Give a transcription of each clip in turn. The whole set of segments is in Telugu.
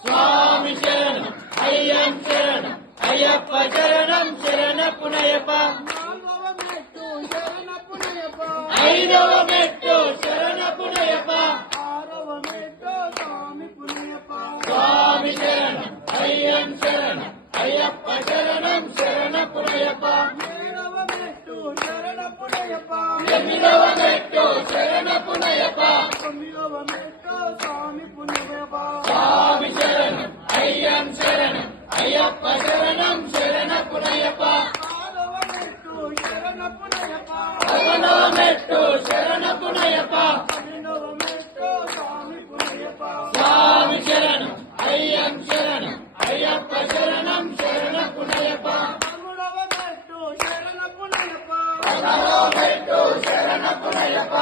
స్వామి శరణం అయ్యం శరణం అయ్యప్ప శరణం శరణపునయప్ప ఐదవ మెట్టు శరణపునయప్ప స్వామి శరణం అయ్యం శరణం అయ్యప్ప శరణం శరణపునయప్ప ఎనిమిదవ మెట్టు శరణపునయప్ప స్వామి శరణం అయ్యం శరణం అయ్యప్ప శరణం శరణపునయప్ప పదవ మెట్టు శరణపునయప్ప స్వామి శరణం అయ్యం శరణం అయ్యప్ప శరణం శరణపునయప్ప పదవ మెట్టు శరణపునయప్ప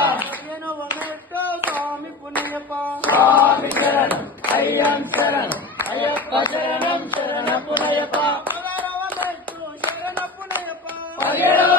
స్వామి శరణం అయ్యం శరణం అయ్యప్ప శరణం శరణపునయప్ప పదిహేడవ